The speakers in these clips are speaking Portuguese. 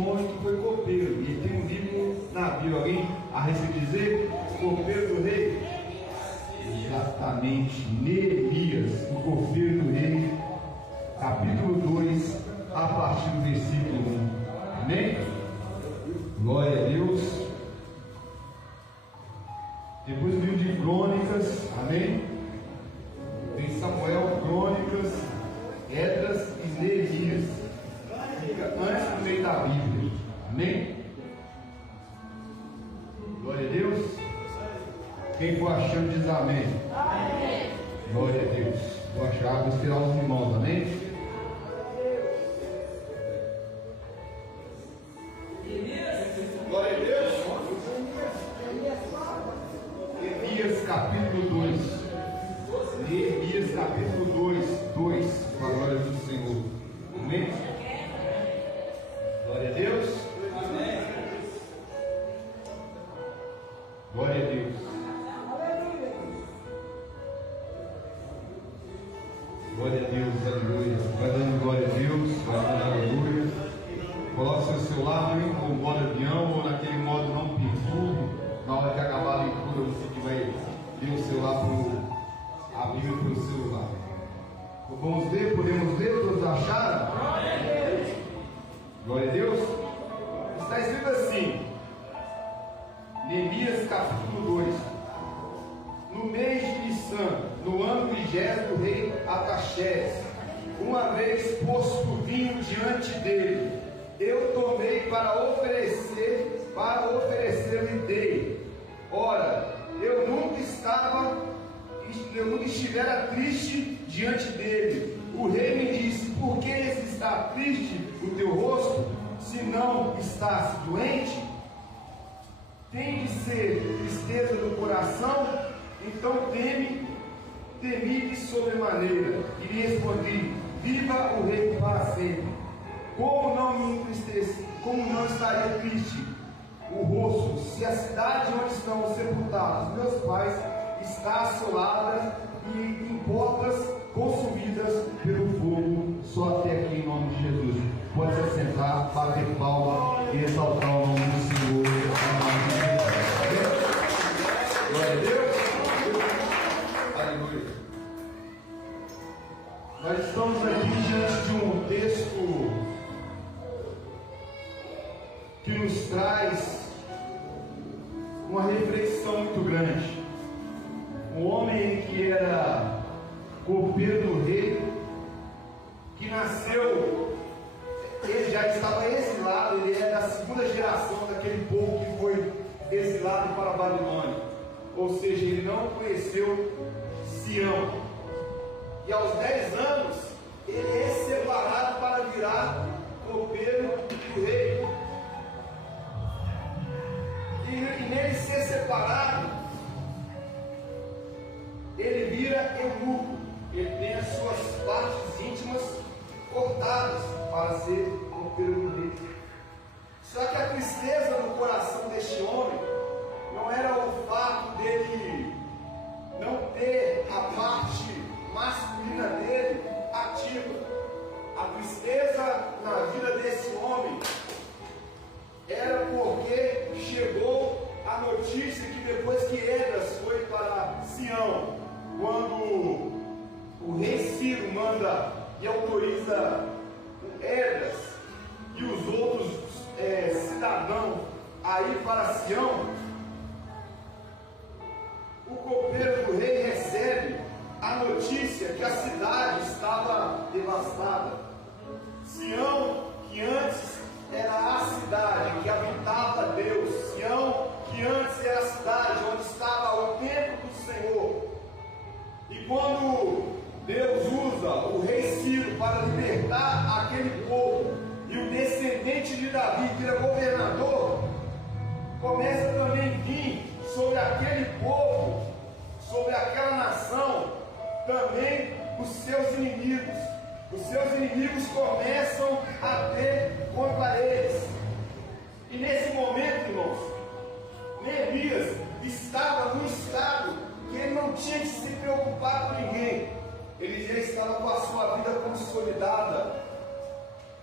um homem que foi copeiro, e tem um livro na Bíblia, alguém a respeito dizer, copeiro do rei? Exatamente, Neemias, o copeiro do rei, capítulo 2, a partir do versículo 1. Amém? Glória a Deus. Depois do livro de Crônicas, amém? Tem Samuel, Crônicas, Esdras e Neemias. Fica antes do meio da Bíblia, amém? Glória a Deus. Quem for achando diz amém. Amém. Glória a Deus. Vou achar, vou esperar os irmãos, amém? Glória a Deus. Neemias capítulo 2. Neemias capítulo 2, com a glória do Senhor. Amém? Glória a Deus. Amém. Glória a Deus. Glória a Deus, aleluia. Vai dando glória a Deus, vai dando aleluia. Coloque seu celular no modo avião ou naquele modo não perturbe. Na hora que acabar a leitura, você que vai ler o celular a Bíblia pelo celular. Vamos ler, podemos ler, todos acharam? Glória a Deus. Está escrito assim, Neemias capítulo 2. No mês de Nissan, no ano 20 do rei Artaxerxes, uma vez posto vinho diante dele, eu tomei para oferecer-lhe dei. Ora, eu nunca estivera triste diante dele. O rei me disse: por que está triste o teu rosto, se não estás doente? Tem de ser tristeza do coração? Então temi de sobremaneira. E lhe respondi: viva o rei para sempre. Como não me entristece, como não estaria triste o rosto, se a cidade onde estão sepultados meus pais está assolada e em portas consumidas pelo fogo? Só até aqui, em nome de Jesus. Pode se assentar, bater palma e exaltar o nome do Senhor. Glória a Deus. Aleluia. Nós estamos aqui diante de um texto que nos traz uma reflexão muito grande. Um homem que era copeiro do rei, que nasceu, ele já estava exilado, ele é da segunda geração daquele povo que foi exilado para a Babilônia, ou seja, ele não conheceu Sião, e aos 10 anos ele é separado para virar copeiro do rei. E nele ser separado, ele vira eunuco. Ele tem as suas partes íntimas cortadas para ser copeiro do rei. Só que a tristeza no coração deste homem não era o fato dele não ter a parte masculina dele ativa. A tristeza na vida desse homem era porque chegou a notícia que depois que Esdras foi para Sião, quando o rei Ciro manda e autoriza Esdras e os outros cidadãos a ir para Sião, o copeiro do rei recebe a notícia que a cidade estava devastada. Sião, que antes era a cidade que habitava Deus, Sião, que antes era a cidade onde estava o templo do Senhor. E quando Deus usa o rei Ciro para libertar aquele povo, e o descendente de Davi vira governador, começa também a vir sobre aquele povo, sobre aquela nação, também os seus inimigos. Os seus inimigos começam a ter contra eles. E nesse momento, irmãos, Neemias estava num estado que ele não tinha que se preocupar com ninguém. Ele já estava com a sua vida consolidada.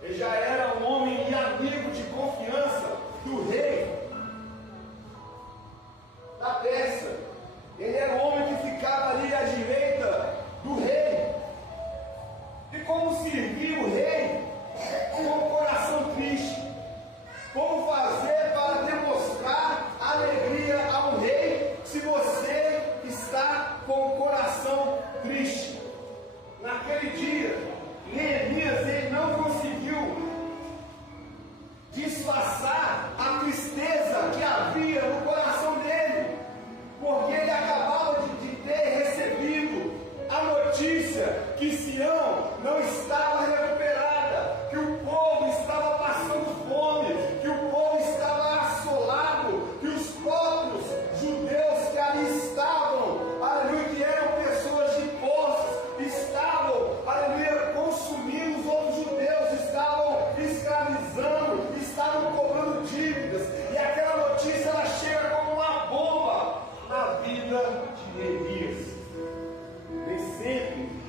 Ele já era um homem e amigo de confiança do rei da Pérsia. Ele era o homem que ficava ali à direita do rei. E como servir o rei com o coração triste? Como fazer para demonstrar alegria ao rei se você está com o coração triste? Naquele dia, Neemias ele não conseguiu disfarçar a tristeza que havia no coração dele, porque ele acabava de ter recebido a notícia que Sião não estava recuperada, que o povo estava passando fome, que o povo estava assolado, que os próprios judeus que ali estavam, aleluia, que eram pessoas de posses, estavam, aleluia, consumindo os outros judeus, estavam escravizando, estavam cobrando dívidas, e aquela notícia ela chega como uma bomba na vida de Neemias. Nem sempre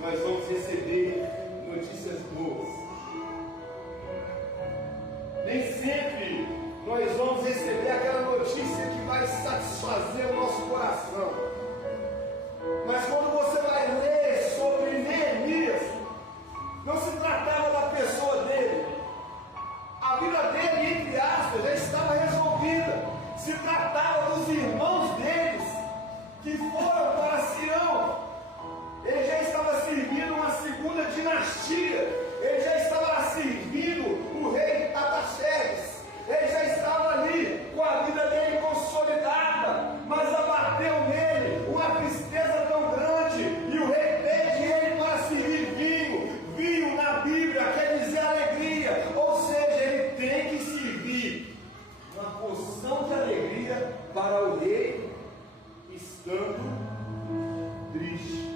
nós vamos receber notícias boas. Nem sempre nós vamos receber aquela notícia que vai satisfazer o nosso coração. Mas quando você vai ler sobre Neemias, não se tratava da pessoa dele. A vida dele, entre aspas, já estava resolvida. Se tratava dos irmãos deles que foram para Sião. Ele já estava servindo uma segunda dinastia. Ele já estava servindo o rei Artaxerxes. Ele já estava ali com a vida dele consolidada. Mas abateu nele uma tristeza tão grande. E o rei pede ele para servir vinho. Vinho na Bíblia quer dizer alegria. Ou seja, ele tem que servir uma porção de alegria para o rei, estando triste.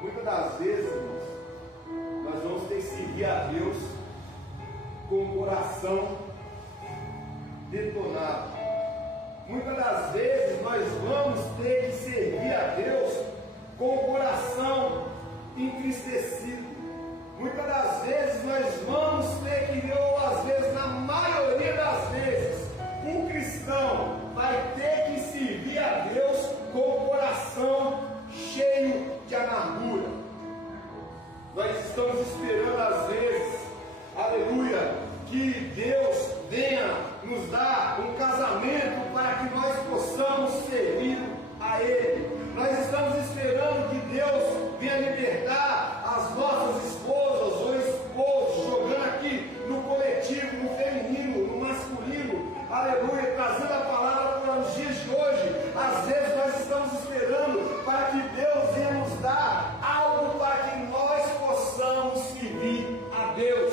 Muitas das vezes, irmãos, nós vamos ter que servir a Deus com o coração detonado. Muitas das vezes nós vamos ter que servir a Deus com o coração entristecido. Muitas das vezes nós vamos ter que, ou às vezes, na maioria das vezes, um cristão vai ter que servir a Deus com o coração cheio de amargura. Nós estamos esperando às vezes, aleluia, que Deus venha nos dar um casamento para que nós possamos servir a Ele. Nós estamos esperando que Deus venha libertar as nossas esposas ou esposos, jogando aqui no coletivo, no feminino, no masculino, aleluia, trazendo a palavra para os dias de hoje. Às vezes nós estamos esperando para que Deus venha nos dar algo para que nós possamos servir a Deus.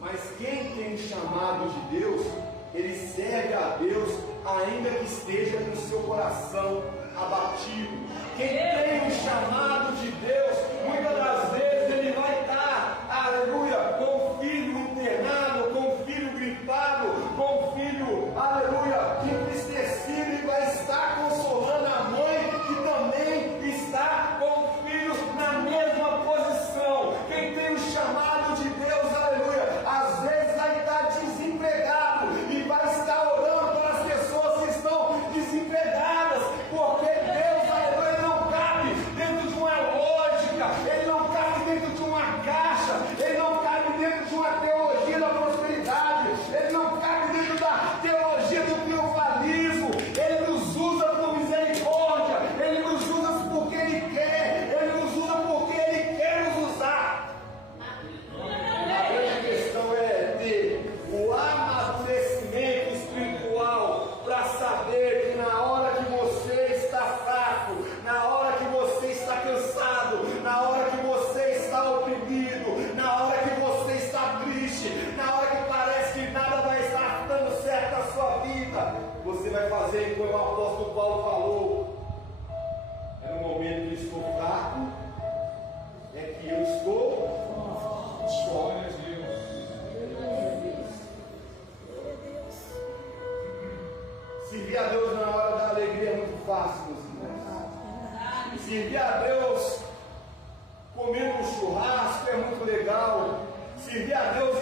Mas quem tem chamado de Deus, ele serve a Deus ainda que esteja com seu coração abatido. Quem tem um chamado de Deus, muitas das vezes ele vai estar, aleluia, com o filho internado, com o filho gripado, com o filho, aleluia, entristecido, e vai estar consolando a mãe que também está com o filho na mesma posição. Quem tem um chamado de Deus, aleluia, às vezes vai estar desempregado e vai estar orando pelas pessoas que estão desempregadas, porque Deus, aleluia, ele não cabe dentro de uma lógica, ele não cabe dentro de uma caixa, ele não cabe dentro de uma teologia da prosperidade, ele não cabe dentro da teologia do triunfalismo. Ele nos usa por misericórdia, ele nos usa porque ele quer, ele nos usa porque ele quer nos usar. A grande questão é ter o amadurecimento espiritual para saber que na hora que você está fraco, na hora que você está cansado, na hora que você está oprimido, na hora que você está triste, na hora que parece que nada vai estar dando certo na sua vida, você vai fazer como o apóstolo Paulo falou: é no momento que eu estou fraco, é que eu estou só. Servir a Deus na hora da alegria é muito fácil, meus irmãos. Servir a Deus comendo um churrasco é muito legal. Servir a Deus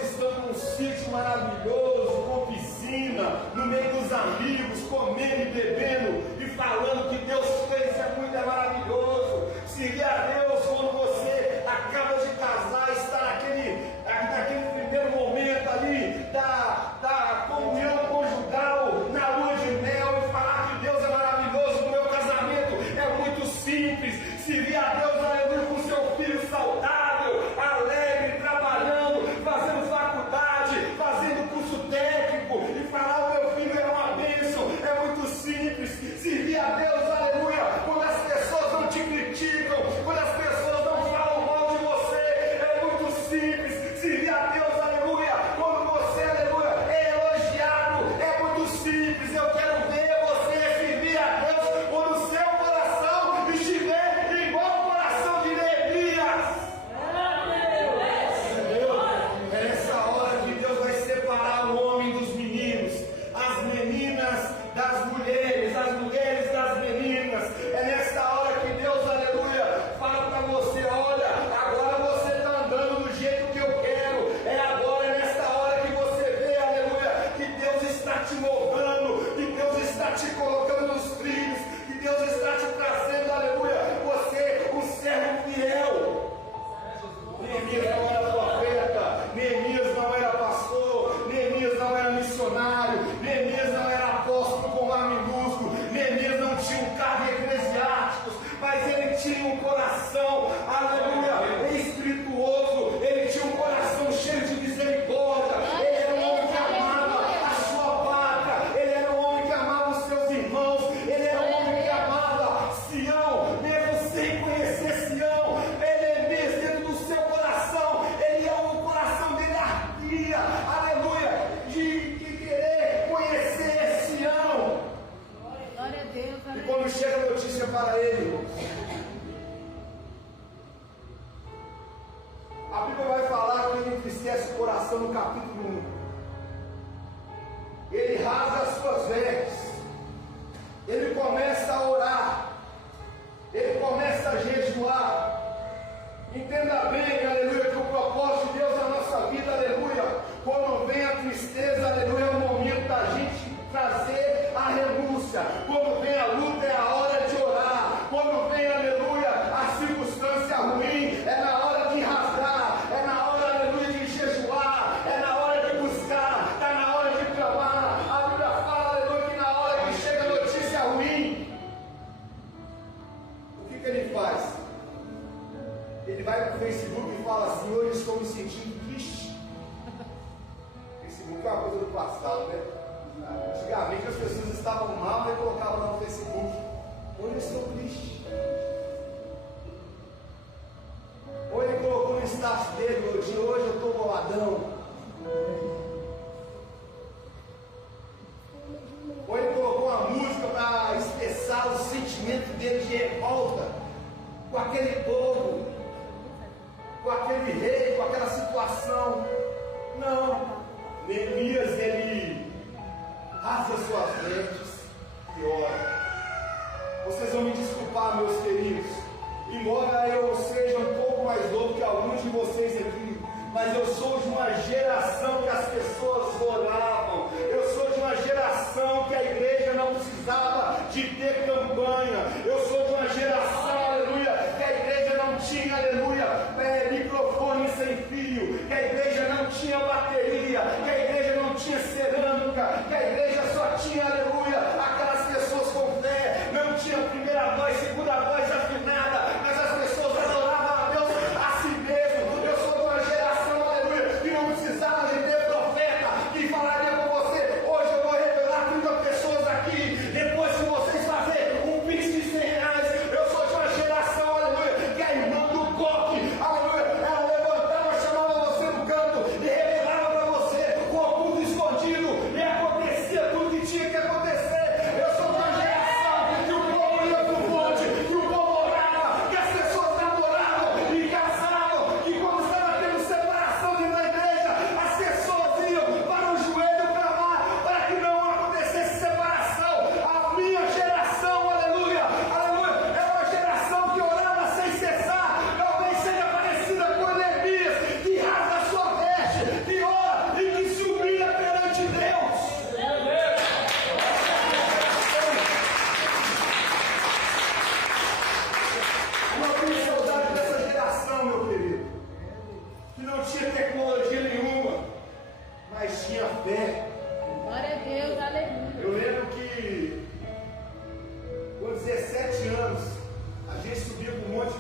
coração, aleluia, espirituoso, ele tinha um coração cheio de misericórdia, ele era um homem que amava a sua pátria, ele era um homem que amava os seus irmãos, ele era um homem que amava Sião, mesmo sem conhecer Sião, ele mesmo dentro do seu coração, o coração dele ardia, aleluia, de querer conhecer Sião. Glória a Deus, e quando chega a notícia para ele, a Bíblia vai falar que ele entristece o coração no capítulo 1. Ele rasga as suas vestes, ele começa a orar, ele começa a jejuar. Entenda bem, aleluia, que o propósito de Deus na nossa vida, aleluia, quando vem a tristeza, aleluia, é o momento da gente trazer a renúncia. Quando vem a luta, é a hora de orar. Quando vem, aleluia, a circunstância ruim, é na hora de rasgar, é na hora, aleluia, de jejuar, é na hora de buscar, está na hora de clamar. A Bíblia fala, aleluia, que na hora que chega a notícia ruim, o que ele faz? Ele vai para o Facebook e fala assim: hoje estou me sentindo triste. Facebook é uma coisa do passado, né? Antigamente as pessoas estavam mal e colocavam lá no Facebook: hoje eu estou triste. Ou ele colocou no status dele: de hoje eu estou boladão. Ou ele colocou uma música para expressar o sentimento dele de revolta com aquele povo, com aquele rei, com aquela situação. Não, Neemias, ele rasga suas vestes e ora. Vocês vão me desculpar, meus queridos, embora eu seja um pouco mais novo que alguns de vocês aqui, mas eu sou de uma geração que as pessoas oravam. Eu sou de uma geração que a igreja não precisava de ter campanha. Eu sou de uma geração, aleluia, que a igreja não tinha, aleluia, microfone sem fio, que a igreja não tinha bateria, que a igreja não tinha cerâmica, que a igreja só tinha, aleluia, aquelas pessoas com fé, não tinha primeira voz, segunda voz afinada, mas as pessoas adoravam a Deus a si mesmo. Eu sou de uma geração, aleluia, que não precisava de ter profeta que falaria com você: hoje eu vou revelar 30 pessoas aqui, depois se vocês fazerem um pix de 100 reais. Eu sou de uma geração, aleluia, que a irmã do coque, aleluia, ela levantava, chamava você no canto e revelava para você o oculto escondido, e acontecia tudo que tinha que acontecer. Eu sou de uma geração que o povo ia para o monte, que o povo orava, que as pessoas namoravam e casavam, que quando estava tendo separação dentro da igreja, as pessoas iam para o joelho clamar para que não acontecesse separação. A minha geração, aleluia, aleluia, é uma geração que orava sem cessar. Talvez seja parecida com Neemias, que rasga a sua veste, que ora e que se humilha perante Deus. Eu tenho saudade dessa geração, meu querido, que não tinha tecnologia nenhuma, mas tinha fé. glória a Deus, aleluia. Eu lembro que com 17 anos a gente subia para o monte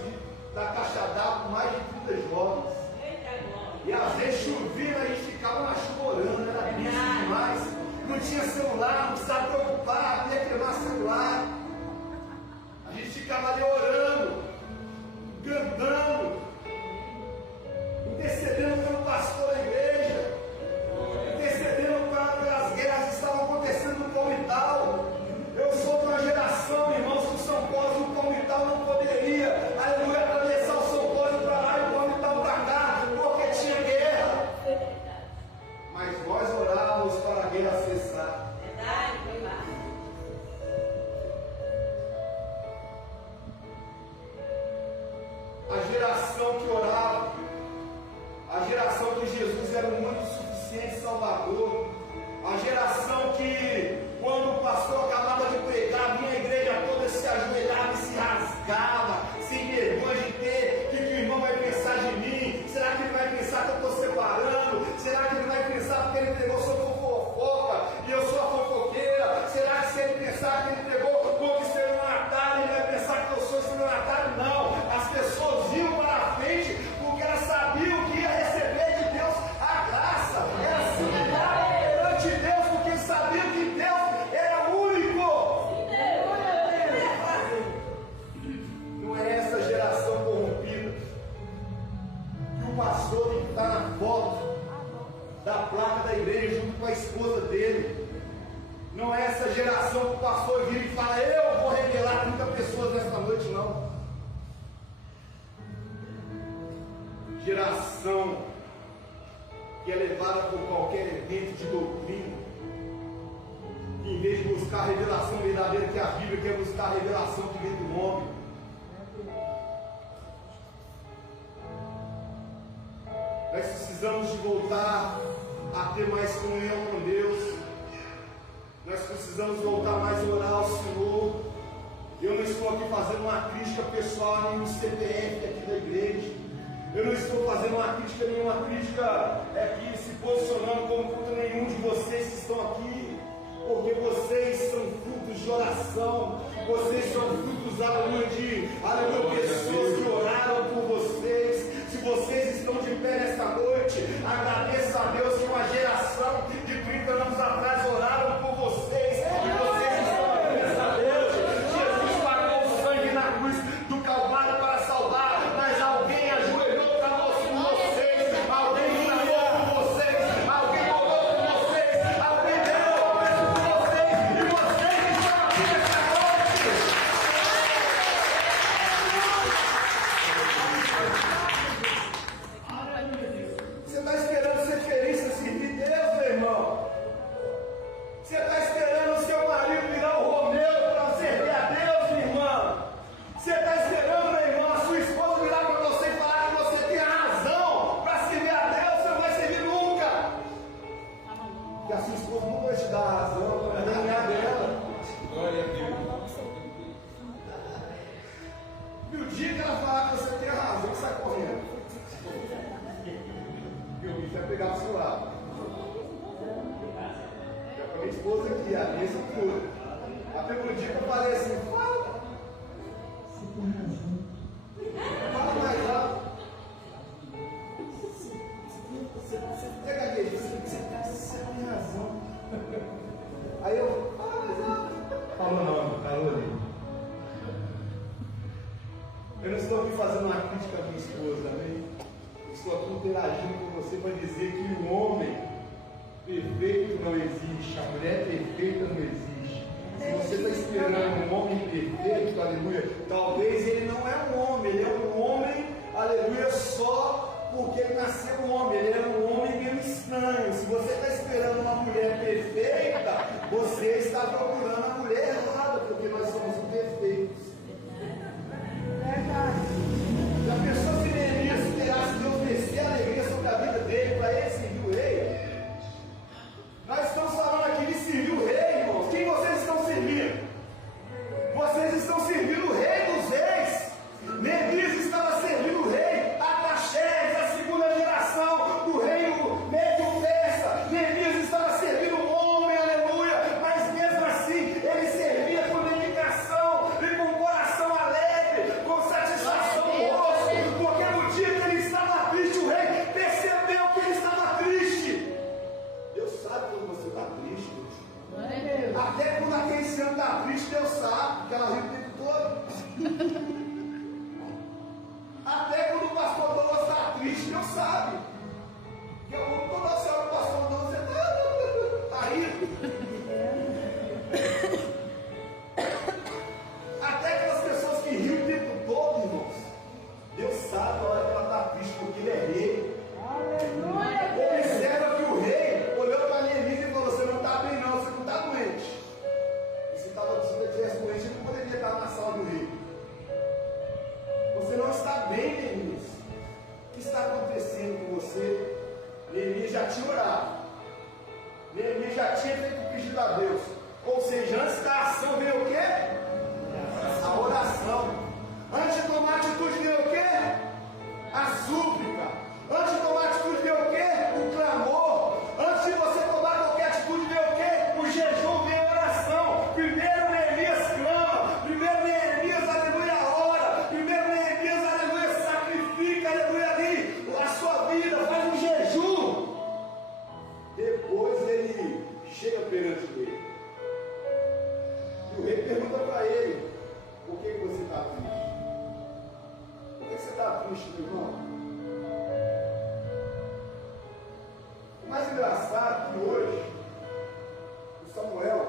da Caixa d'Água com mais de 30 jovens. E às vezes chovia, a gente ficava na chuva orando, era bicho demais. Não tinha celular, não precisava preocupar, não ia queimar celular. A gente ficava ali orando, cantando, intercedendo pelo pastor da igreja, intercedendo pelas guerras que estavam acontecendo no Palmital. Eu sou de uma geração, irmãos, que o São Paulo no Palmital não poderia, aleluia, atravessar o São Paulo para lá e o Palmital para cá, porque tinha guerra. Mas nós orávamos para a guerra cessar. Verdade, foi lá. A geração que orava, a geração que Jesus era o muito suficiente Salvador, a geração que, quando o pastor acabava de pregar, vinha a igreja toda se ajoelhava e se rasgava, sem vergonha de ter, que o irmão vai pensar de mim? Será que ele vai pensar que eu estou separando? Será que ele vai pensar porque ele pregou sobre fofoca e eu sou a fofoqueira? Será que se ele pensar que ele pregou conquistando o Natal, ele vai pensar que eu sou estelionatário? Não, as pessoas geração que o pastor vira e fala: eu vou revelar 30 pessoas nesta noite, não. Geração que é levada por qualquer evento de doutrina, que em vez de buscar a revelação verdadeira que é a Bíblia, quer buscar a revelação que vem do homem. Nós precisamos de voltar a ter mais comunhão com Deus. Nós precisamos voltar mais a orar ao Senhor. Eu não estou aqui fazendo uma crítica pessoal a nenhum CPF aqui da igreja. Eu não estou fazendo nenhuma crítica aqui, se posicionando como contra nenhum de vocês que estão aqui, porque vocês são frutos de oração, vocês são frutos, aleluia, pessoas que oraram por vocês. Se vocês estão de pé nesta noite, agradeça a Deus que uma geração de 30 anos atrás oraram por vocês, e vocês estão aqui nesta noite. Jesus pagou o sangue na cruz do Calvário para salvar, mas alguém ajoelhou para vocês, alguém clamou por vocês, alguém orou por vocês, alguém deu o preço por vocês, e vocês estão aqui nesta noite. Você está esperando ser feliz e servir Deus, meu irmão? Você está esperando o seu marido virar o Romeu para servir a Deus, minha irmã? Você está esperando, meu irmão, a sua esposa virar para você e falar que você tem a razão para servir a Deus? Você não vai servir nunca. Porque a sua esposa nunca vai te dar a razão, nem a dela. Glória a Deus. E o dia que ela falar que você tem a razão, você sai correndo. E o bicho vai pegar o seu lado. A minha esposa aqui, a mesa toda. Até no dia que eu falei assim: fala. Fala mais alto. Você gagueja, você tem razão. Aí eu, fala mais alto. Falou não, falou ali. Eu não estou aqui fazendo uma crítica à minha esposa, amém? Estou aqui interagindo com você para dizer que o homem perfeito não existe, a mulher perfeita não existe. Se você está esperando um homem perfeito, aleluia, talvez ele não é um homem, ele é um homem, aleluia, só porque ele nasceu um homem, ele é um homem meio estranho. Se você está esperando uma mulher perfeita, você está procurando a mulher errada, porque nós somos imperfeitos. Já pensou se Neemias esperasse Deus descer a alegria sobre a vida dele para ele servir o rei? Nós estamos falando aqui de servir o rei, irmãos. Quem vocês estão servindo? Vocês estão servindo o rei dos reis. Neemias estava servindo o rei Artaxerxes, a segunda geração do reino Médio-Persa. Neemias estava servindo o homem, aleluia. Mas mesmo assim, ele servia com dedicação e com coração alegre, com satisfação no rosto, porque no dia que ele estava triste, o rei percebeu que ele estava triste. Deus sabe quando você está triste. Até quando aquele santo está triste, Deus sabe, porque ela ri o tempo todo. Até quando o pastor Douglas está triste, Deus sabe. Porque toda hora o pastor Douglas está rindo. Até aquelas pessoas que riem o tempo todo, irmãos, Deus sabe a hora que ela está triste, porque ele é rei. Observa que o rei olhou para Neemias e falou: você não está bem não, você não está doente. E se você estivesse doente, ele não poderia estar na sala do rei. Você não está bem, Neemias. O que está acontecendo com você? Neemias já tinha orado. Neemias já tinha feito o pedido a Deus. Ou seja, antes da ação veio o quê? A oração. Antes de tomar atitude veio o quê? A súplica. Antes de tomar atitude veio o quê? O clamor. Antes de você tomar qualquer atitude veio o quê? O jejum, veio a oração. Primeiro Neemias clama. Primeiro Neemias, aleluia, ora. Primeiro Neemias, aleluia, sacrifica, aleluia, ali a sua vida, faz um jejum. Depois ele chega perante o rei. E o rei pergunta para ele: por que você está triste? Por que você está triste, meu irmão? O mais engraçado é que hoje, o Samuel,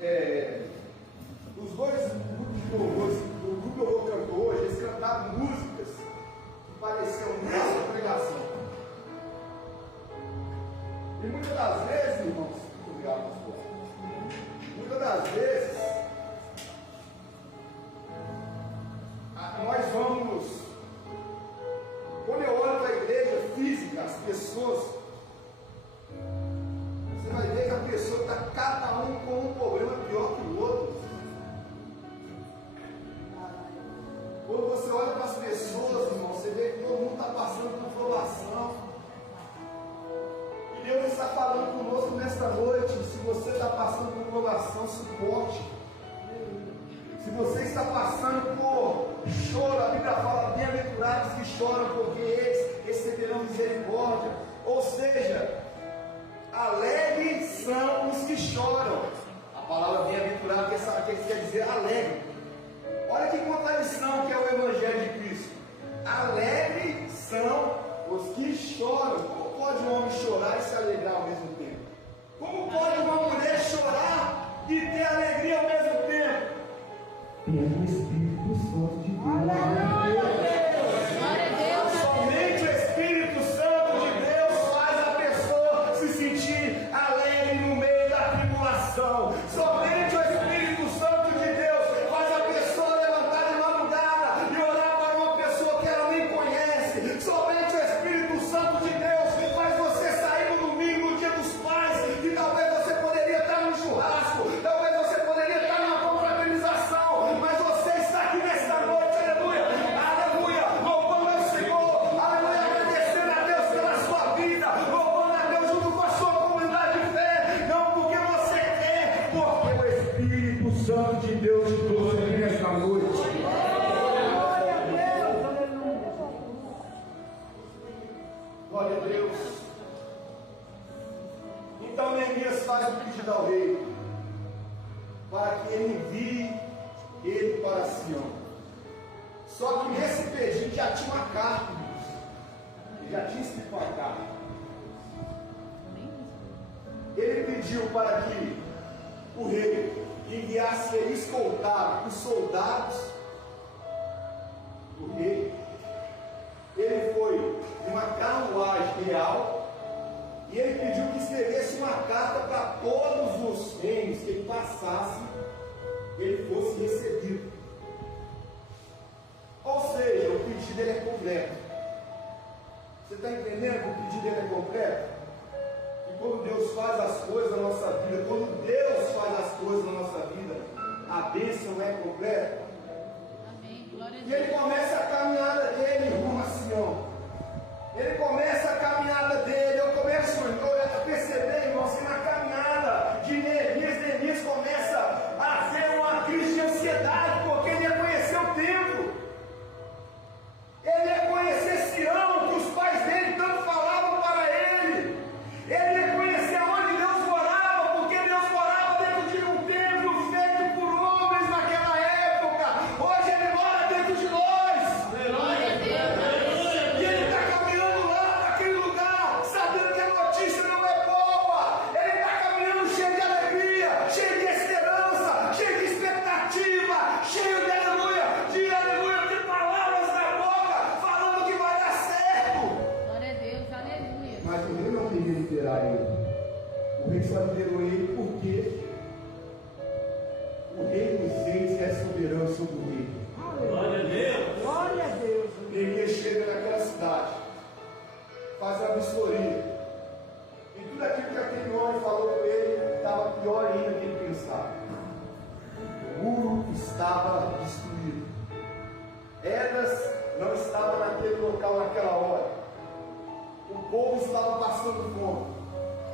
os dois grupos de louvores, o grupo louvor cantou hoje, eles cantaram músicas que pareciam nossa pregação. E muitas das vezes, irmãos, muito obrigado, pastor. Muitas das vezes, nós vamos, quando eu olho para a igreja física, as pessoas, você vai ver que a pessoa está cada um com um problema pior que o outro. Quando você olha para as pessoas, irmão, você vê que todo mundo está passando por provação. E Deus está falando conosco nesta noite. Se você está passando por provação, suporte. Se você está passando por choro, a Bíblia fala, bem-aventurados que choram, porque eles receberão misericórdia. Ou seja, alegres são os que choram. A palavra bem-aventurado quer dizer alegre. Olha que contradição que é o Evangelho de Cristo. Alegres são os que choram. Como pode um homem chorar e se alegrar ao mesmo tempo? Como pode uma mulher chorar e ter alegria ao mesmo tempo? Pelo Espírito Santo de Deus. Glória a Deus. Somente o Espírito Santo de Deus faz a pessoa se sentir alegre no meio da tribulação. Somente o Espírito Santo de Deus faz a pessoa levantar de madrugada e orar para uma pessoa que ela nem conhece. Somente o Espírito Santo de Deus faz você sair no domingo, no dia dos pais, e talvez você poderia estar no churrasco, talvez você poderia estar numa confraternização, mas você está aqui nesta noite, aleluia, aleluia, louvando ao Senhor, aleluia, agradecendo a Deus pela sua vida, louvando a Deus junto com a sua comunidade de fé, não porque você quer, porque o Espírito Santo de Deus te trouxe aqui nesta noite. Glória a Deus. Então Neemias faz o pedido ao rei, para que ele envie ele para Sião. Só que nesse pedido já tinha uma carta, ele já tinha escrito uma carta. Ele pediu para que o rei enviasse ele escoltado por soldados do rei. Ele foi de uma carruagem real e ele pediu que escrevesse uma carta para todos os reinos que ele passasse, ele fosse recebido. Ou seja, o pedido dele é completo. Você está entendendo que o pedido dele é completo? E quando Deus faz as coisas na nossa vida, quando Deus faz as coisas na nossa vida, a bênção é completa. Amém. Glória a E ele Deus. começa a caminhada dele rumo a Sião. Ele começa a caminhada dele. Eu começo a perceber, irmãos, que na caminhada de Neemias começa a ter uma crise de ansiedade, porque ele ia conhecer o templo. Ele ia conhecer Sião, que os pais dele tanto falavam para ele. Ele ia conhecer onde Deus morava, porque Deus morava dentro de um templo feito por homens naquela época. Hoje ele mora dentro de nós. Glória a Deus. E ele está caminhando lá naquele lugar, sabendo que a notícia não é boa. Ele está caminhando cheio de alegria, cheio de esperança, cheio de expectativa, cheio de aleluia, de palavras na boca, falando que vai dar certo. Glória a Deus. Aleluia. Mas o rei não queria liberar ele. O rei só liberou ele porque o rei dos reis é soberano sobre o rei. Glória a Deus. Glória a Deus. Ele chega naquela cidade, faz a vistoria, e tudo aquilo que aquele homem falou com ele estava pior ainda do que ele pensava. O muro estava destruído. Elas não estavam naquele local naquela hora. O povo estava passando fome.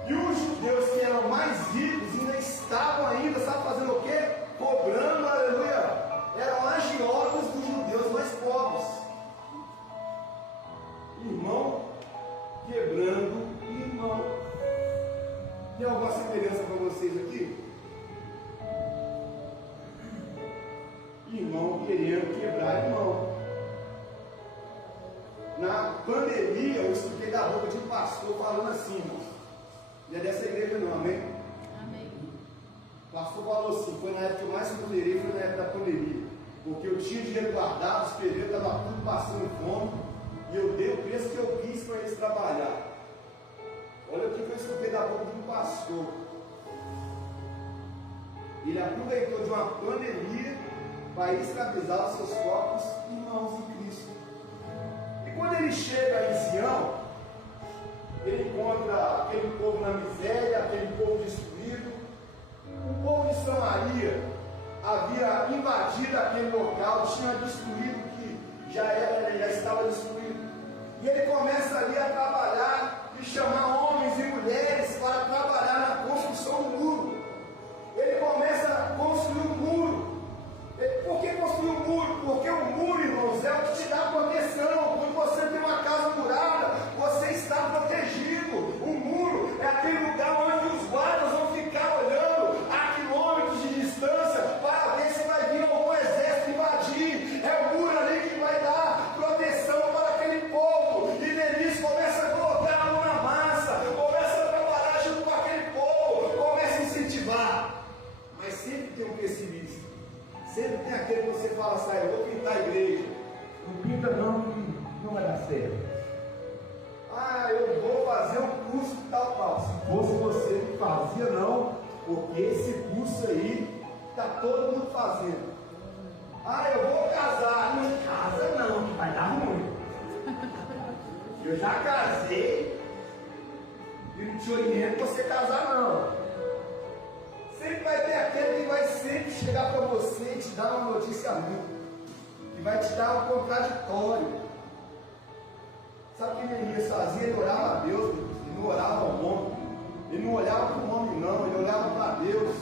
E os judeus que eram mais ricos ainda estavam sabe fazendo o quê? Cobrando, aleluia. Eram agiotas dos judeus mais pobres. Irmão quebrando irmão. Tem alguma semelhança para vocês aqui? Irmão querendo quebrar irmão. Na pandemia, eu escutei da boca de um pastor falando assim, irmão. Não é dessa igreja não, amém? Amém. O pastor falou assim, foi na época que eu mais superei, foi na época da pandemia. Porque eu tinha dinheiro guardado, esperei, estava tudo passando fome. E eu dei o preço que eu quis para eles trabalhar. Olha o que eu escutei da boca de um pastor. Ele aproveitou de uma pandemia para escravizar os seus próprios irmãos em Cristo. E quando ele chega em Sião, ele encontra aquele povo na miséria, aquele povo destruído. O povo de Samaria havia invadido aquele local, tinha destruído o que já estava destruído. E ele começa ali a trabalhar e chamar homens e mulheres para trabalhar na construção do muro. Ele começa a construir um muro. Por que construir um muro? Porque o muro, irmãos, é o que te dá proteção. Quando você tem uma casa murada, você está protegido. O muro é aquele lugar onde os guardas vão ficar olhando a quilômetros de distância para ver se vai vir algum exército invadir. É o muro ali que vai dar proteção para aquele povo. E Neemias começa a colocar a mão na massa, começa a trabalhar junto com aquele povo, começa a incentivar. Mas sempre tem um pessimista. Sempre tem aquele que você fala assim, eu vou pintar a igreja. Não pinta não vai dar certo. Ah, eu vou fazer um curso de tal. Se fosse você, não fazia não, porque esse curso aí está todo mundo fazendo. Ah, eu vou casar. Não casa não, que vai dar ruim. Eu já casei e não te oriento você casar não. Sempre vai ter aquele que vai sempre chegar para você e te dar uma notícia ruim, que vai te dar um contraditório. Sabe o que Neemias fazia? Ele orava a Deus, ele não orava ao homem, ele não olhava para o homem não, ele olhava para Deus.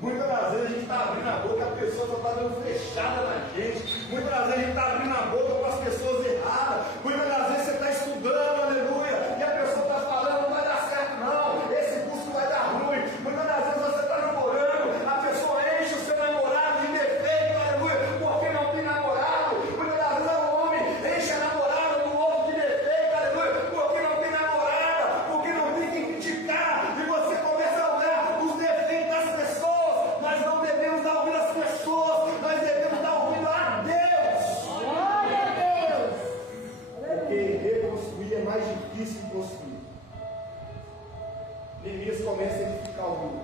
Muitas das vezes a gente está abrindo a boca, a pessoa só está dando fechada na gente. Muitas das vezes a gente está abrindo a boca para as pessoas erradas. Muitas das vezes você está estudando, aleluia, e a pessoa está falando, não vai dar certo não, esse curso vai dar ruim. Muitas das vezes você está namorando, a pessoa enche o seu namorado de defeito, aleluia, porque não tem namorado. Muitas das vezes o homem enche a namorada do outro de defeito, aleluia, porque não tem namorada, porque não tem quem criticar. E você começa a olhar os defeitos das pessoas. Nós não devemos dar ouvido às pessoas, nós devemos dar ouvido a Deus. Glória a Deus. Porque reconstruir é mais difícil que construir. Neemias começa a edificar o muro.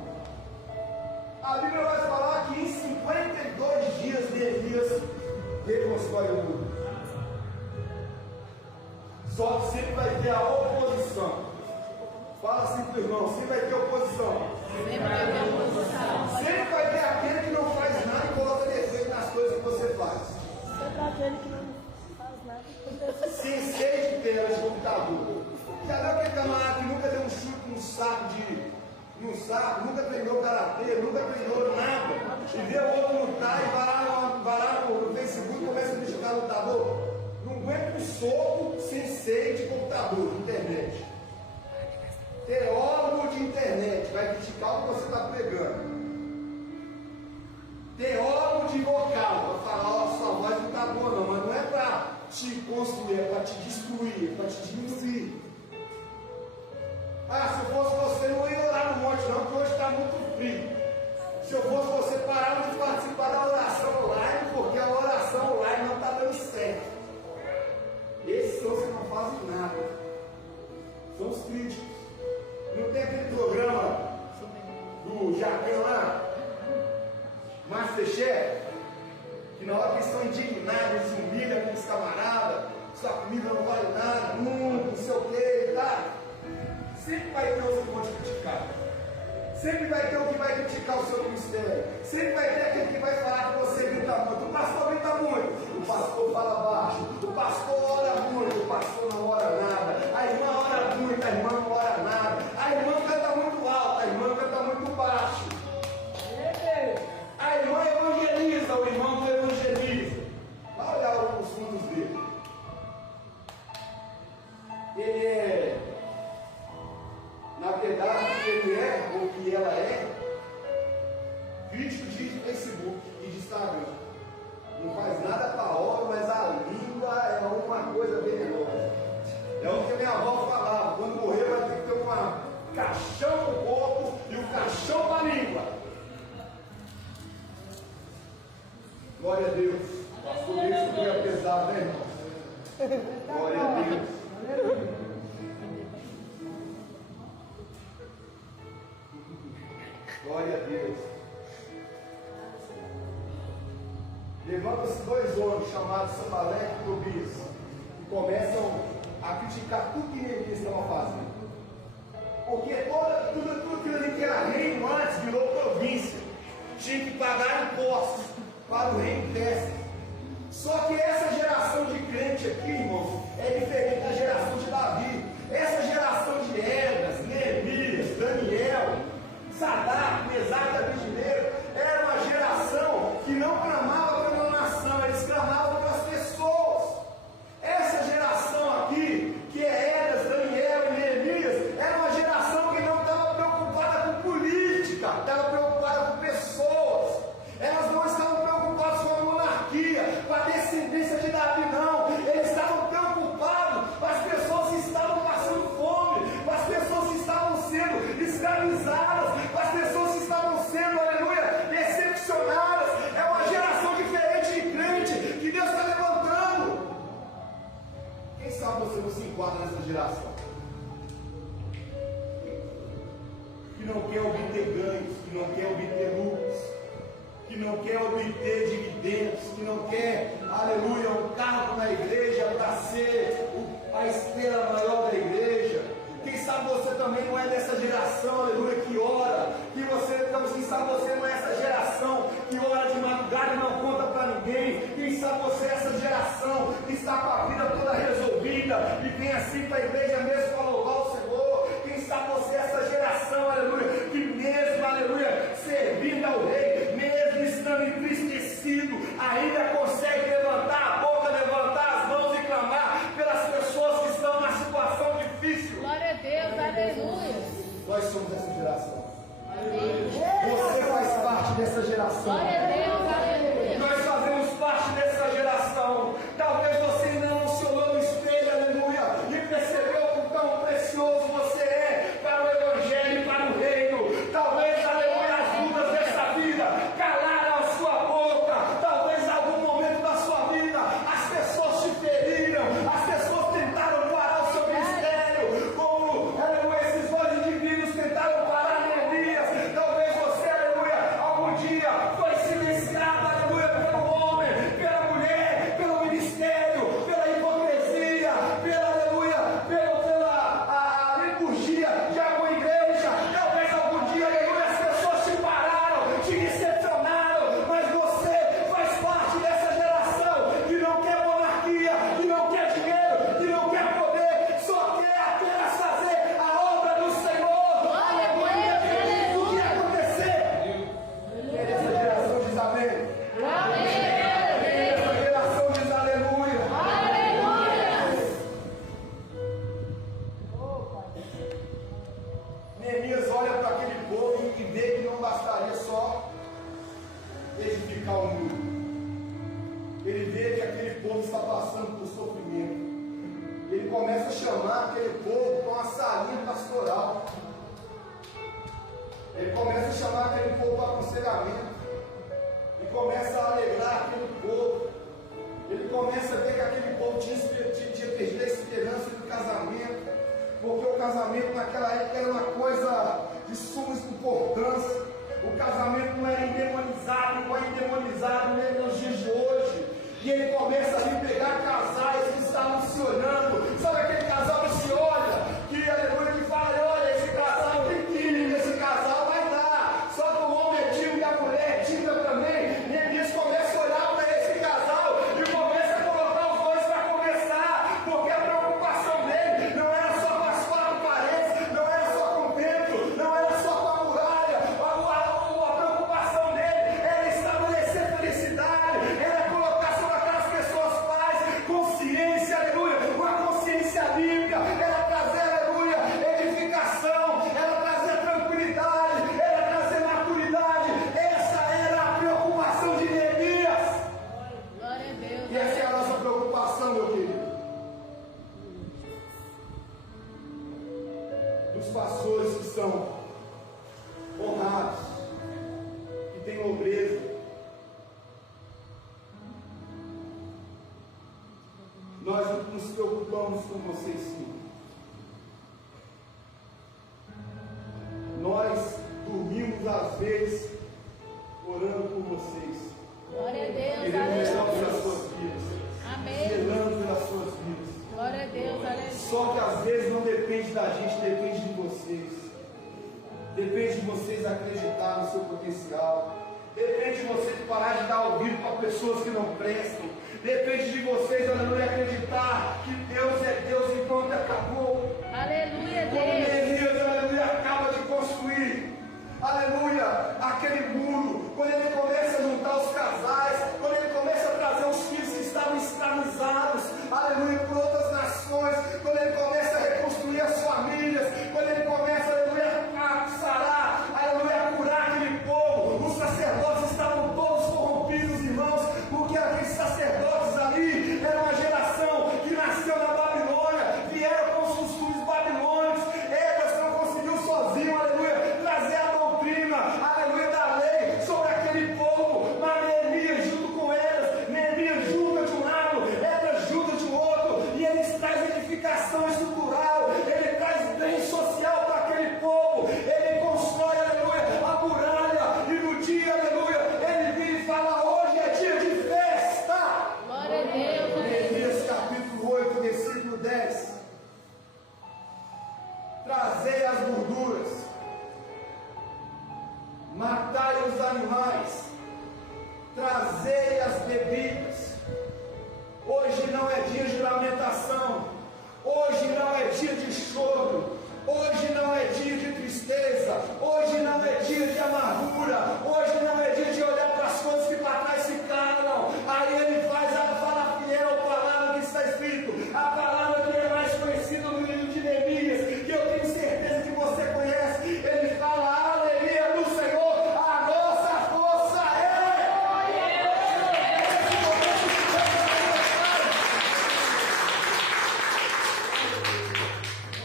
A Bíblia vai falar que em 52 dias Neemias reconstrói o muro. Só que sempre vai ter a oposição. Fala assim para o irmão, sempre vai ter oposição. Sempre vai ter oposição. Sempre vai ter aquele que não faz nada e coloca defeito nas coisas que você faz. Sempre aquele que não faz nada. Sem ser de tela de computador. Já viu aquele camarada que nunca deu um chute num saco, nunca treinou karatê, nunca treinou nada, e vê o outro lutar e vai lá no Facebook e começa a criticar o lutador? Não aguenta um soco sem ser de computador, de internet. Teólogo de internet vai criticar o que você está pregando. Teólogo de vocal vai falar, ó, sua voz não está boa não, mas não é para te construir, é para te destruir, é para te diminuir. Ah, se eu fosse você, não ia orar no monte não, porque hoje está muito frio. Se eu fosse você, parava de participar da oração online, porque a oração online não está dando certo. Esses são os que não fazem nada. São os críticos. Não tem aquele programa do Jacan lá, Masterchef, que na hora que eles estão indignados, eles humilham aqueles camaradas, sua comida não vale nada, não sei o que, tá? Sempre vai ter os que vão te criticar. Sempre vai ter o que vai criticar o seu ministério. Sempre vai ter aquele que vai falar que você grita muito. O pastor grita muito, o pastor fala baixo, o pastor ora muito, o pastor não ora nada, a irmã ora muito, a irmã não ora nada, a irmã canta muito alto, a irmã canta muito baixo, a irmã evangeliza, o irmão não evangeliza. Vai olhar os fundos dele. Ele é, na verdade, o que ele é, ou o que ela é, vídeo de Facebook e de Instagram. Não faz nada para a obra, mas a língua é uma coisa venenosa. É o que a minha avó falava: quando morrer vai ter que ter um caixão no corpo e um caixão para a língua. Glória a Deus. Pastor, isso foi pesado, né, irmão? Glória a Deus. Glória a Deus. Levantam-se dois homens chamados Sanbalé e Tobias e começam a criticar tudo que eles estavam fazendo. Porque tudo aquilo que era reino antes virou província. Tinha que pagar impostos para o reino desse. Só que essa geração de crente aqui, irmãos, é diferente da geração de Davi. Essa geração de Esdras, Neemias, Daniel, Sadraque, Mesaque e Abidineiro era uma geração que não clamava pela nação, eles clamavam pelas pessoas. Essa geração aqui, que é Esdras, Daniel e Neemias, era uma geração que não estava preocupada com política, estava preocupada com pessoas. Elas não estavam preocupadas com a monarquia, com a descendência de Davi, não. Eles estavam preocupados com as pessoas que estavam passando fome, com as pessoas que estavam sendo escravizadas, com as pessoas que estavam sendo, aleluia, decepcionadas. É uma geração diferente de crente que Deus está levantando. Quem sabe você não se enquadra nessa geração? Que não quer obter ganhos, que não quer obter lucros, que não quer obter dividendos, que não quer, aleluia, um cargo na igreja para ser a estrela maior da igreja. Quem sabe você também não é dessa geração, aleluia, que ora, que você, quem sabe você não é essa geração que ora de madrugada e não conta para ninguém. Quem sabe você é essa geração que está com a vida toda resolvida e vem assim para a igreja mesmo para louvar o Senhor. Quem sabe você é essa geração, aleluia, que mesmo, aleluia, servindo ao rei, mesmo estando entristecido, ainda consegue levantar a boca, levantar as mãos e clamar pelas pessoas que estão na situação difícil. Glória a Deus, aleluia. Nós somos essa geração. Amém. Você faz parte dessa geração. Glória a Deus, aleluia. Nós fazemos parte dessa geração. Talvez você ainda não se olhou no espelho, aleluia, e percebeu o quão precioso você é para o Evangelho e para o reino. Talvez, aleluia, as lutas dessa vida calaram a sua boca. Talvez em algum momento da sua vida as pessoas te feriram, as pessoas tentaram parar o seu ministério, como, aleluia, esses dois indivíduos tentaram parar Neemias. Talvez você, aleluia, algum dia foi silenciado, aleluia, pelo homem, pela mulher, pelo ministério, pela hipocrisia, pela, aleluia, pela liturgia de alguma igreja. Talvez algum dia, aleluia, as pessoas te pararam, te decepcionaram, mas você faz parte dessa geração que não quer monarquia, que não quer dinheiro, que não quer poder, só quer apenas fazer a obra do Senhor. Aleluia, o que acontecer? Essa geração diz amém. Essa geração diz aleluia. Neemias olha para aquele povo e vê que não bastaria só edificar o muro. Ele vê que aquele povo está passando por sofrimento. Ele começa a chamar aquele povo para uma salinha pastoral. Ele começa a chamar aquele povo para aconselhamento. E começa a alegrar aquele povo. Ele começa a ver que aquele povo tinha perdido a esperança do casamento. Porque o casamento naquela época era uma coisa de suma importância. O casamento não era endemonizado, não é endemonizado nos dias de hoje. E ele começa a pegar casais que estavam se olhando. Sabe aquele casal que se olha, que aleluia, que fala, olha, esse casal tem química, esse casal vai dar. Só que o homem é tímido e a mulher é tímida também. Neemias começa a olhar para esse casal e começa a colocar os dois para conversar. Porque a preocupação dele não era só com as quatro paredes, não era só com o templo, não era só com a muralha. A preocupação dele era estabelecer felicidade, era colocar sobre aquelas pessoas paz, consciência, aleluia, uma consciência bíblica, era trazer, aleluia, edificação, era trazer tranquilidade, era trazer maturidade. Essa era a preocupação de Neemias. Glória a Deus. E essa é a nossa preocupação, meu querido. Dos pastores que são honrados, que têm nobreza, Nós nos preocupamos com vocês sim. Nós dormimos às vezes orando por vocês. Glória a Deus, Querendo melhor pelas aleluia. suas vidas. Amém. Zelando pelas suas vidas. Glória a Deus, aleluia. Só que às vezes não depende da gente, depende de vocês. Depende de vocês acreditar no seu potencial. Depende de vocês parar de dar ouvido para pessoas que não prestam. Depende de vocês, aleluia, acreditar que Deus é Deus e pronto, acabou. Aleluia, Como Deus. Neemias, aleluia, acaba de construir, aleluia, aquele muro. Quando ele começa a juntar os casais, quando ele começa a trazer os filhos que estavam escravizados, aleluia, por outras nações, quando ele começa a reconstruir as famílias, quando ele começa, aleluia, a sarar, aleluia, a curar aquele povo. Os sacerdotes estavam todos corrompidos, irmãos, porque aqueles sacerdotes ali eram uma geração que nasceu na Babilônia, vieram com os costumes babilônicos. Elas não conseguiu sozinho, aleluia, trazer a doutrina, aleluia, da lei sobre aquele povo. Mas Neemias junto com elas, Neemias junta de um lado, elas juntam de um outro, e eles trazem edificação estrutural, ele traz bem social para aquele povo, ele constrói, aleluia, a muralha, e no dia, aleluia, ele vira e fala: hoje é dia de festa. Glória a Deus, aleluia. Neemias capítulo 8, versículo 10. Trazei as gorduras, matai os animais, trazei as bebidas. Hoje não é dia de lamentação, hoje não é dia de choro, hoje não é dia de tristeza, hoje não é dia de amargura, hoje não é dia de olhar para as coisas que para trás ficaram. Aí ele fala fiel à palavra que está escrito, a palavra que é mais conhecida no livro de Neemias, que eu tenho certeza que você conhece. Ele fala: aleluia do Senhor, a nossa força é.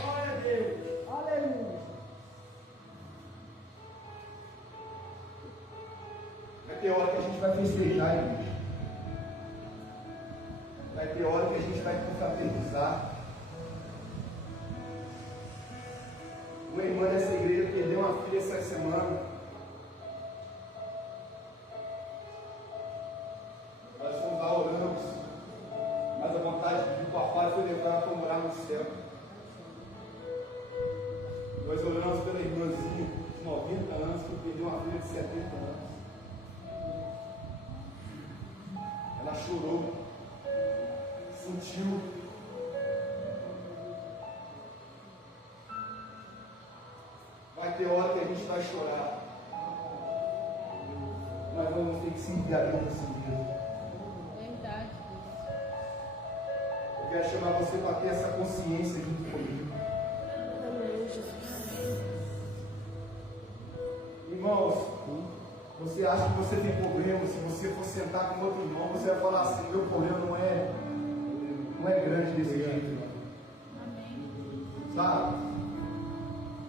Glória a Deus. Aleluia. Vai ter hora que a gente vai festejar, igreja. Vai ter hora que a gente vai confraternizar. Uma irmã dessa igreja perdeu uma filha essa semana. Nós fomos lá, oramos, mas a vontade do papai foi levar ela para morar no céu. Nós oramos pela irmãzinha de 90 anos que perdeu uma filha de 70 anos. Ela chorou, sentiu. Vai ter hora que a gente vai chorar, mas vamos ter que se enviar dentro de si mesmo. Verdade, Deus. Eu quero chamar você para ter essa consciência junto comigo. Amém, Jesus. Irmãos, você acha que você tem problema? Se você for sentar com outro irmão, você vai falar assim: meu problema não é grande desse jeito, Amém. sabe?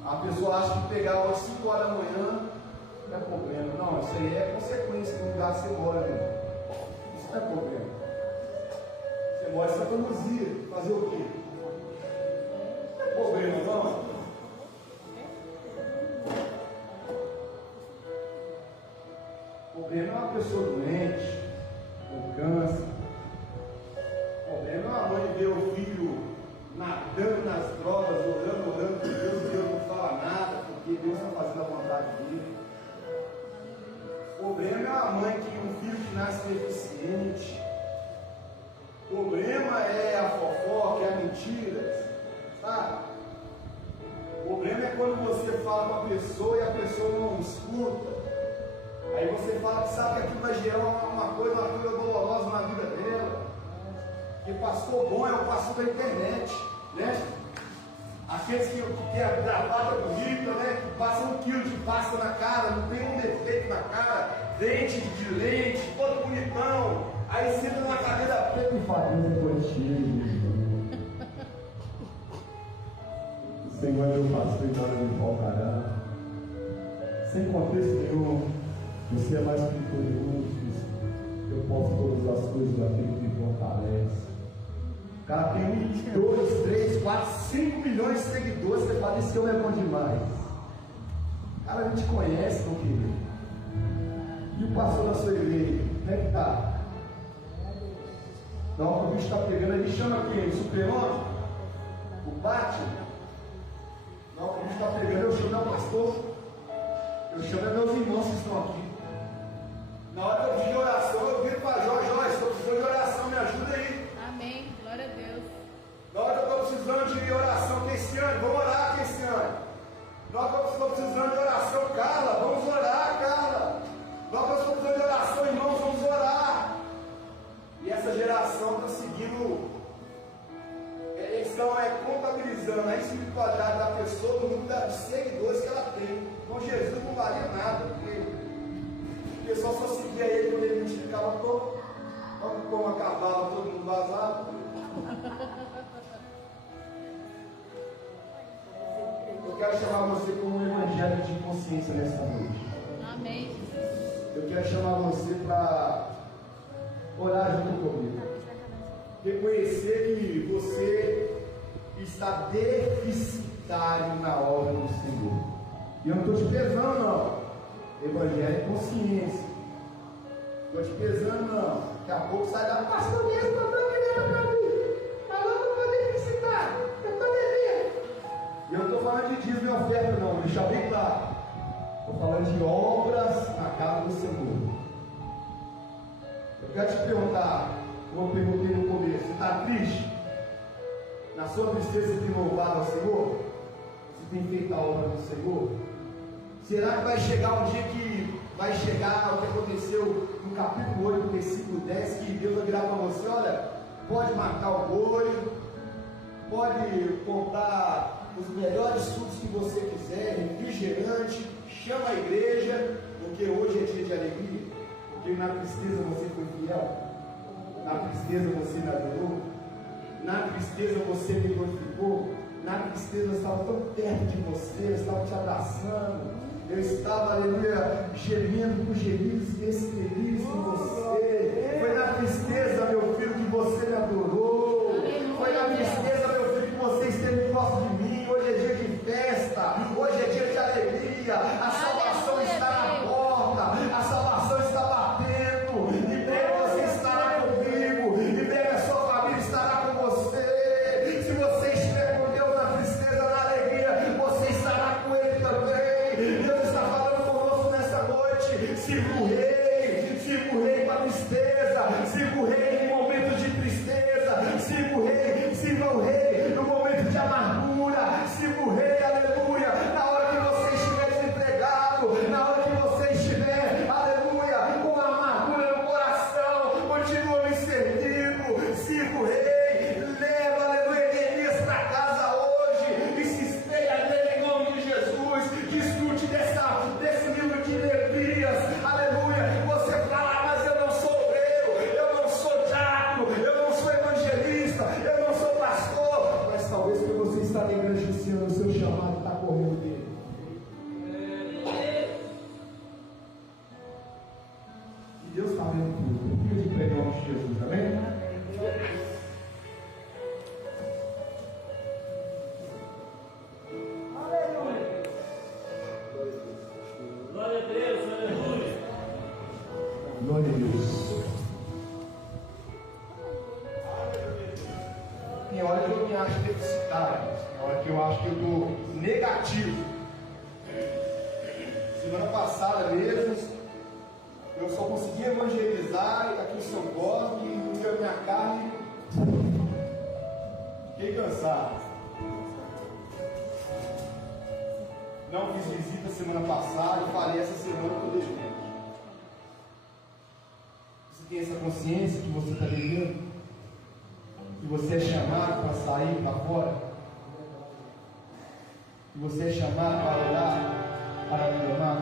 A pessoa acha que pegar às 5 horas da manhã não é problema. Não, isso aí é consequência do lugar que você mora, meu irmão. Isso não é problema. Você mora em Santa Luzia, fazer o quê? Não é problema, não. O problema é uma pessoa doente, com câncer. O problema é uma mãe ver o filho nadando nas drogas, orando por Deus, e Deus não fala nada, porque Deus está fazendo a vontade dele. O problema é uma mãe que um filho que nasce deficiente. O problema é a fofoca, é a mentira, sabe? O problema é quando você fala com a pessoa e a pessoa não escuta. Aí você fala que sabe que aquilo vai gerar uma coisa dolorosa na vida dela. Porque pastor bom é o pastor da internet, né? Aqueles que tem a gravata bonita, né? Que passam 1 quilo de pasta na cara, não tem um defeito na cara, dente de lente, todo bonitão. Aí senta numa cadeira preta e fala: O Senhor é meu pastor e nada me faltará. Sem contexto nenhum, você é mais que vitorioso. Eu posso todas as coisas daquele que me fortalece. O cara tem 1, 2, 3, 4, 5 milhões de seguidores. Você fala, esse homem é bom demais. Cara, a gente conhece, meu querido. E o pastor da sua igreja, como é que está? Não, o bicho está pegando, ele chama quem? O super-homem? O Batman? Não, o bicho está pegando, eu chamo meu pastor. Eu chamo meus irmãos que estão aqui. Na hora que eu pedir oração, eu viro para Jó, estou precisando de oração, me ajuda aí. Amém. Glória a Deus. Na hora que eu estou precisando de oração, Cristiano, vamos orar, Cristiano. Na hora que eu estou precisando de oração, Carla, vamos orar, Carla. Na hora que eu estou precisando de oração, irmãos, vamos orar. E essa geração está seguindo, eles estão contabilizando a espiritualidade da pessoa no número de seguidores que ela tem. Então Jesus não valia nada, porque o pessoal só seguia ele quando ele multiplicava todo, como acabava todo mundo vazado. Eu quero chamar você para um evangelho de consciência nessa noite. Amém. Eu quero chamar você para orar junto comigo. Reconhecer que você está deficitário na obra do Senhor. E eu não estou te pesando, não. Evangelho é consciência. Estou te pesando, não. Daqui a pouco sai da pastor mesmo, não estou querendo para mim. Falou que eu estou deficitário. Eu estou devendo. E eu não estou falando de dízimo e oferta, não. Vou deixar bem claro. Estou falando de obras na casa do Senhor. Eu quero te perguntar, como eu perguntei no começo, você está triste? Na sua tristeza você tem louvado ao Senhor? Você tem feito a obra do Senhor? Será que vai chegar um dia que vai chegar o que aconteceu no capítulo 8, versículo 10, que Deus vai virar para você, olha, pode matar o boi, pode comprar os melhores frutos que você quiser, refrigerante, chama a igreja, porque hoje é dia de alegria. Porque na tristeza você foi fiel, na tristeza você me adorou, na tristeza você me glorificou, na tristeza eu estava tão perto de você, eu estava te abraçando, eu estava, aleluia, gemendo com gemidos felizes em você. Foi na tristeza, meu filho, que você me adorou, foi na tristeza, meu filho, que você esteve próximo de mim. Hoje é dia de festa, hoje é dia de alegria, a salvação está na porta, a salvação está batendo, em breve você estará comigo, em breve a sua família estará com você. Se você estiver com Deus na tristeza, na alegria, você estará com Ele também. Deus está falando conosco nessa noite. Sirva o rei para a tristeza, sirva o rei em momentos de tristeza, sirva o rei no momento de amargura, sirva o rei, aleluia, na hora que você estiver desempregado, na hora que você estiver, aleluia, com a amargura no coração, continua me servindo, sirva o rei, leva, aleluia, Elias para casa hoje, e se espelha nele em nome de Jesus, desfrute desse livro de Neemias, aleluia. Você fala, mas eu não sou obreiro, eu não sou diácono, eu não sou evangelista, eu não sou pastor, mas talvez porque você está negligenciando o seu chamado, está correndo dele. E Deus está vendo tudo. Fica de pé em nome de Jesus, amém? Glória a Deus, aleluia. Glória a Deus. Tem hora que eu me acho deficitário, tem hora que eu acho que eu estou negativo. Semana passada mesmo, eu só consegui evangelizar aqui em São Paulo e a minha carne. Fiquei cansado. Não fiz visita semana passada e falei essa semana que eu estou devendo. Você tem essa consciência que você está devendo? Que você é chamado para sair para fora? Que você é chamado para orar, para clamar?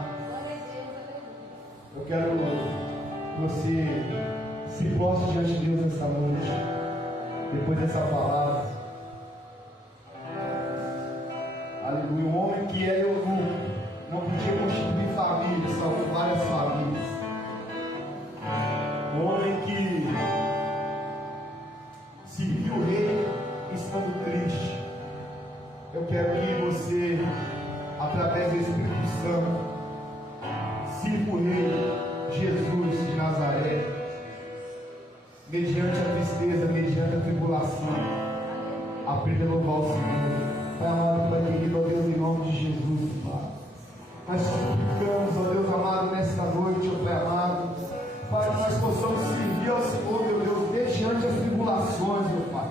Eu quero que você se prostre diante de Deus nessa noite, depois dessa palavra. Aleluia. Um homem que é eunuco, não podia constituir família, salvou várias famílias. Um homem que serviu o rei querer louvar o Senhor. Pai amado, Pai querido, ó Deus, em nome de Jesus, Pai. Nós suplicamos, ó Deus amado, nesta noite, ó Pai amado, Pai, que nós possamos servir ao Senhor, meu Deus, mediante as tribulações, meu Pai,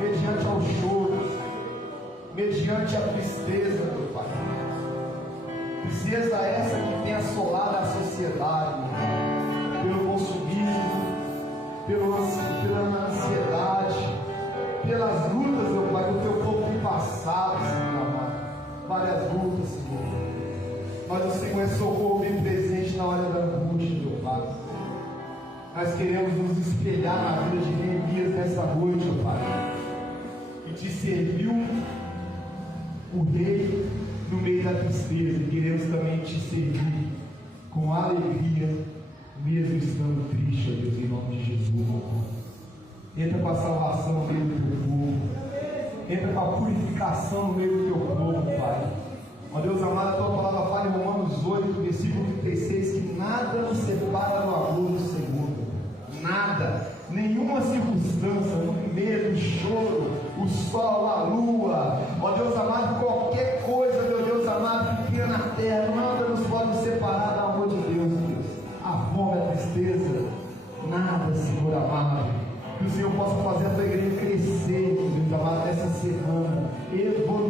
mediante ao choro, mediante a tristeza, meu Pai. Tristeza essa que tem assolado a sociedade, meu Pai, pelo consumismo, pela ansiedade, pelas lutas, meu Pai, do teu povo tem passado, Senhor amado, várias lutas, Senhor. Mas o Senhor é socorro bem presente na hora da angústia, meu Pai. Nós queremos nos espelhar na vida de Neemias nessa noite, meu Pai, e te serviu o rei no meio da tristeza, e queremos também te servir com alegria, mesmo estando triste, ó Deus, em nome de Jesus, meu Pai. Entra com a salvação no meio do teu povo, entra com a purificação no meio do teu povo, Pai. Ó Deus amado, a tua palavra fala em Romanos 8, versículo 36, que nada nos separa do amor do Senhor. Nada, nenhuma circunstância, o medo, o choro, o sol, a lua, ó Deus amado, qualquer coisa, meu Deus amado, que cria na terra, nada nos pode separar do amor de Deus, Deus. A fome, a tristeza, nada, Senhor amado. Que o Senhor possa fazer a tua igreja crescer, meu Deus amado, nessa semana, evoluir